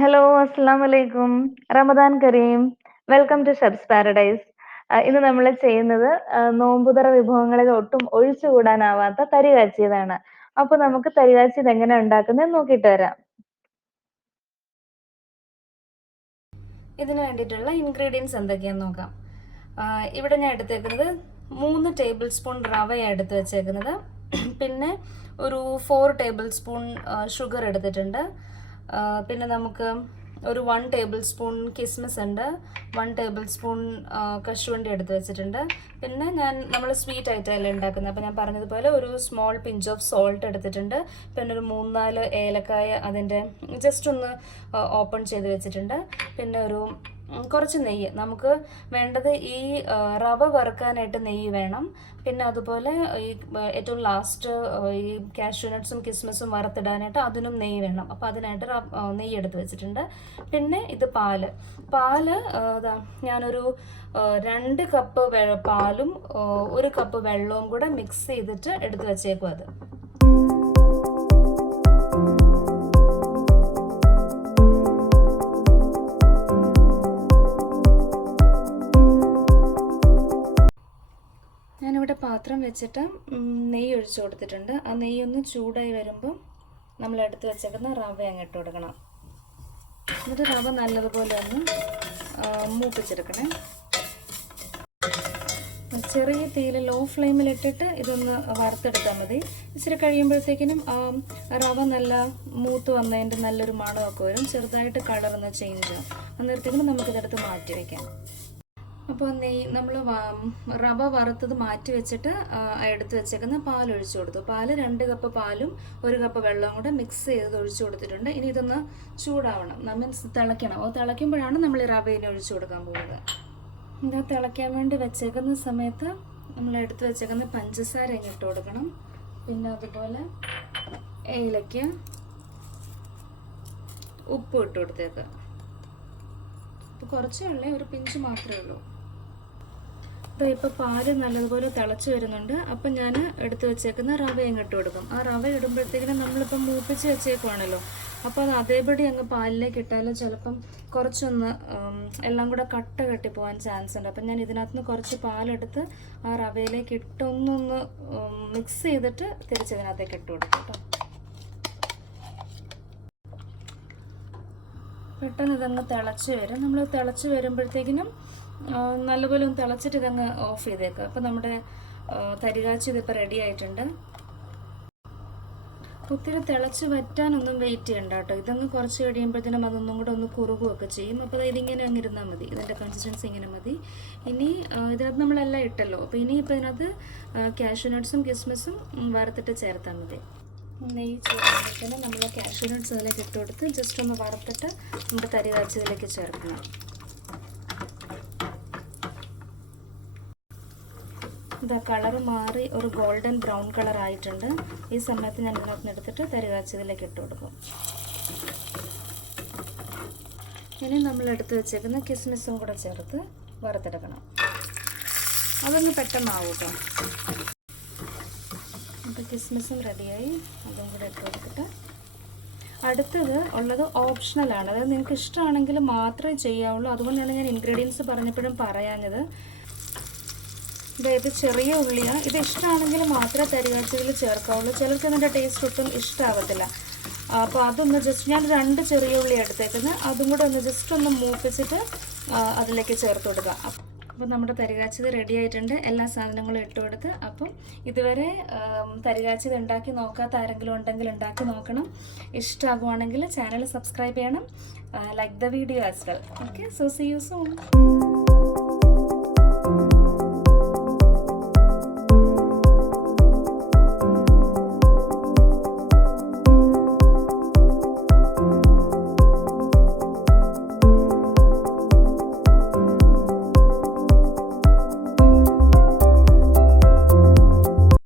Hello, അസ്സലാമു അലൈക്കും. റമദാൻ കരീം. Welcome to Shabs paradise. ഇന്ന് നമ്മൾ ചെയ്യുന്നത് നോമ്പുതുറ വിഭവങ്ങളിൽ ഒട്ടും ഒഴിച്ചുകൂടാനാവാത്ത തരി കാച്ചിയതാണ്. അപ്പൊ നമുക്ക് തരി കാച്ചിയത് എങ്ങനെ ഉണ്ടാക്കുന്നത് നോക്കിയിട്ട് വരാം. ഇതിന് വേണ്ടിയിട്ടുള്ള ഇൻഗ്രീഡിയൻസ് എന്തൊക്കെയാന്ന് നോക്കാം. ഇവിടെ ഞാൻ എടുത്തേക്കുന്നത് 3 ടേബിൾ സ്പൂൺ റവയാണ് എടുത്ത് വെച്ചേക്കുന്നത്. പിന്നെ ഒരു 4 ടേബിൾ സ്പൂൺ ഷുഗർ എടുത്തിട്ടുണ്ട്. പിന്നെ നമുക്ക് ഒരു 1 ടേബിൾ സ്പൂൺ കിസ്മിസ് ഉണ്ട്, 1 ടേബിൾ സ്പൂൺ കശുവണ്ടി എടുത്ത് വെച്ചിട്ടുണ്ട്. പിന്നെ നമ്മൾ സ്വീറ്റ് ഐറ്റമല്ലേ ഉണ്ടാക്കുന്നത്, അപ്പോൾ ഞാൻ പറഞ്ഞതുപോലെ ഒരു സ്മോൾ പിഞ്ച് ഓഫ് സോൾട്ട് എടുത്തിട്ടുണ്ട്. പിന്നെ ഒരു 3-4 ഏലക്കായ അതിൻ്റെ ജസ്റ്റ് ഒന്ന് ഓപ്പൺ ചെയ്ത് വെച്ചിട്ടുണ്ട്. പിന്നെ ഒരു കുറച്ച് നെയ്യ്, നമുക്ക് വേണ്ടത് ഈ റവ വറുക്കാനായിട്ട് നെയ്യ് വേണം. പിന്നെ അതുപോലെ ഈ ഏറ്റവും ലാസ്റ്റ് ഈ കാഷ്യൂ നട്ട്സും കിസ്മസും വറുത്തിടാനായിട്ട് അതിനും നെയ്യ് വേണം. അപ്പോൾ അതിനായിട്ട് നെയ്യ് എടുത്ത് വെച്ചിട്ടുണ്ട്. പിന്നെ ഇത് പാല് ഞാനൊരു 2 കപ്പ് പാലും 1 കപ്പ് വെള്ളവും കൂടെ മിക്സ് ചെയ്തിട്ട് എടുത്ത് വെച്ചേക്കും. അത് ഞാനിവിടെ പാത്രം വെച്ചിട്ട് നെയ്യ് ഒഴിച്ചു കൊടുത്തിട്ടുണ്ട്. ആ നെയ്യൊന്ന് ചൂടായി വരുമ്പോൾ നമ്മൾ എടുത്ത് വെച്ചേക്കുന്ന റവ അങ്ങോട്ട് കൊടുക്കണം. എന്നിട്ട് റവ നല്ലതുപോലെ ഒന്ന് മൂപ്പിച്ചെടുക്കണേ. ചെറിയ തീയിൽ ലോ ഫ്ലെയിമിലിട്ടിട്ട് ഇതൊന്ന് വറുത്തെടുത്താൽ മതി. ഇച്ചിരി കഴിയുമ്പോഴത്തേക്കിനും റവ നല്ല മൂത്ത് വന്നതിൻ്റെ നല്ലൊരു മണമൊക്കെ വരും. ചെറുതായിട്ട് കളറൊന്ന് ചേഞ്ച് ആവും. അന്നേരത്തേക്കിനും നമുക്കിതെടുത്ത് മാറ്റി വയ്ക്കാം. അപ്പോൾ നമ്മൾ റവ വറുത്തത് മാറ്റി വെച്ചിട്ട് എടുത്ത് വെച്ചേക്കുന്ന പാൽ ഒഴിച്ചു കൊടുത്തു. പാല് 2 കപ്പ് പാലും 1 കപ്പ് വെള്ളവും കൂടെ മിക്സ് ചെയ്ത് ഒഴിച്ചു കൊടുത്തിട്ടുണ്ട്. ഇനി ഇതൊന്ന് ചൂടാവണം, മീൻസ് തിളയ്ക്കണം. അപ്പോൾ തിളയ്ക്കുമ്പോഴാണ് നമ്മൾ ഈ റവയിനെ ഒഴിച്ചു കൊടുക്കാൻ പോകുന്നത്. ഇത് തിളയ്ക്കാൻ വേണ്ടി വെച്ചേക്കുന്ന സമയത്ത് നമ്മൾ എടുത്ത് വെച്ചേക്കുന്ന പഞ്ചസാര ഇട്ട് കൊടുക്കണം. പിന്നെ അതുപോലെ ഏലയ്ക്ക, ഉപ്പ് ഇട്ട് കൊടുത്തേക്ക്. അപ്പോൾ കുറച്ചേ ഉള്ളേ, ഒരു പിഞ്ച് മാത്രമേ ഉള്ളൂ. ഇപ്പോൾ പാല് നല്ലതുപോലെ തിളച്ച് വരുന്നുണ്ട്. അപ്പം ഞാൻ എടുത്ത് വെച്ചേക്കുന്ന റവ ഇട്ട് കൊടുക്കും. ആ റവ ഇടുമ്പോഴത്തേക്കിനും നമ്മളിപ്പം മൂപ്പിച്ച് വെച്ചേക്കുവാണല്ലോ, അപ്പോൾ അത് അതേപടി അങ്ങ് പാലിലേക്ക് ഇട്ടാൽ ചിലപ്പം കുറച്ചൊന്ന് എല്ലാം കൂടെ കട്ട കെട്ടി പോകാൻ ചാൻസ് ഉണ്ട്. അപ്പം ഞാൻ ഇതിനകത്ത് നിന്ന് കുറച്ച് പാലെടുത്ത് ആ റവയിലേക്ക് ഇട്ടൊന്നൊന്ന് മിക്സ് ചെയ്തിട്ട് തിരിച്ചതിനകത്തേക്ക് ഇട്ട് കൊടുക്കും കേട്ടോ. പെട്ടെന്ന് ഇതങ്ങ് തിളച്ച് വരും. നമ്മൾ തിളച്ച് വരുമ്പോഴത്തേക്കിനും നല്ലപോലെ ഒന്ന് തിളച്ചിട്ട് ഇതങ്ങ് ഓഫ് ചെയ്തേക്കുക. അപ്പോൾ നമ്മുടെ തരി കാച്ചി ഇതിപ്പോൾ റെഡി ആയിട്ടുണ്ട്. ഒത്തിരി തിളച്ച് വറ്റാനൊന്നും വെയിറ്റ് ചെയ്യണ്ട കേട്ടോ. ഇതങ്ങ് കുറച്ച് കഴിയുമ്പോഴത്തേനും അതൊന്നും കൂടെ ഒന്ന് കുറുകുകയൊക്കെ ചെയ്യും. അപ്പോൾ ഇതിങ്ങനെ അങ്ങ് ഇരുന്നാൽ മതി. ഇതിൻ്റെ കൺസിസ്റ്റൻസി ഇങ്ങനെ മതി. ഇനി ഇതിനകത്ത് നമ്മളെല്ലാം ഇട്ടല്ലോ, അപ്പോൾ ഇനിയിപ്പോൾ ഇതിനകത്ത് കാഷ്യൂ നട്ട്സും കിസ്മിസും വറുത്തിട്ട് ചേർത്താൽ മതി. നെയ്യ് ചേർത്തിട്ട് നമ്മൾ കാഷ്യൂ നട്ട്സ് അതിലേക്ക് ഇട്ട് കൊടുത്ത് ജസ്റ്റ് ഒന്ന് വറുത്തിട്ട് നമ്മുടെ തരി കാച്ചതിലേക്ക് ചേർക്കണം. ഇതാ കളറ് മാറി ഒരു ഗോൾഡൻ ബ്രൗൺ കളർ ആയിട്ടുണ്ട്. ഈ സമയത്ത് ഞാൻ ഇതിനകത്ത് എടുത്തിട്ട് തരി കാച്ചതിലേക്ക് ഇട്ട് കൊടുക്കും. ഇനി നമ്മൾ എടുത്ത് വെച്ചേക്കുന്ന കിസ്മിസും കൂടെ ചേർത്ത് വറുത്തെടുക്കണം. അതൊന്ന് പെട്ടെന്നാവും കേട്ടോ. അപ്പോൾ കിസ്മിസും റെഡിയായി, അതും കൂടെ ഇട്ട് കൊടുത്തിട്ട് അടുത്തത് ഉള്ളത് ഓപ്ഷണലാണ്. അതായത് നിങ്ങൾക്ക് ഇഷ്ടമാണെങ്കിൽ മാത്രമേ ചെയ്യാവുള്ളൂ. അതുകൊണ്ടാണ് ഞാൻ ഇൻഗ്രീഡിയൻസ് പറഞ്ഞപ്പോഴും പറയാഞ്ഞത്. ഇത് ചെറിയ ഉള്ളിയാണ്. ഇത് ഇഷ്ടമാണെങ്കിൽ മാത്രമേ തരി കാച്ചിയതിൽ ചേർക്കാവുള്ളൂ. ചിലർക്ക് ഇതിൻ്റെ ടേസ്റ്റ് ഒട്ടും ഇഷ്ടമാകത്തില്ല. അപ്പോൾ അതൊന്ന് ജസ്റ്റ് ഞാൻ 2 ചെറിയ ഉള്ളി എടുത്തേക്കുന്നത്, അതും കൂടെ ഒന്ന് ജസ്റ്റ് ഒന്ന് മൂപ്പിച്ചിട്ട് അതിലേക്ക് ചേർത്ത് കൊടുക്കുക. അപ്പോൾ നമ്മുടെ തരി കാച്ചിയത് റെഡി ആയിട്ടുണ്ട്. എല്ലാ സാധനങ്ങളും ഇട്ട് കൊടുത്ത്. അപ്പം ഇതുവരെ തരി കാച്ചിയത് ഉണ്ടാക്കി നോക്കാത്ത ആരെങ്കിലും ഉണ്ടെങ്കിൽ ഉണ്ടാക്കി നോക്കണം. ഇഷ്ടമാകുവാണെങ്കിൽ ചാനൽ സബ്സ്ക്രൈബ് ചെയ്യണം. Like the video as well. Okay, so see you soon.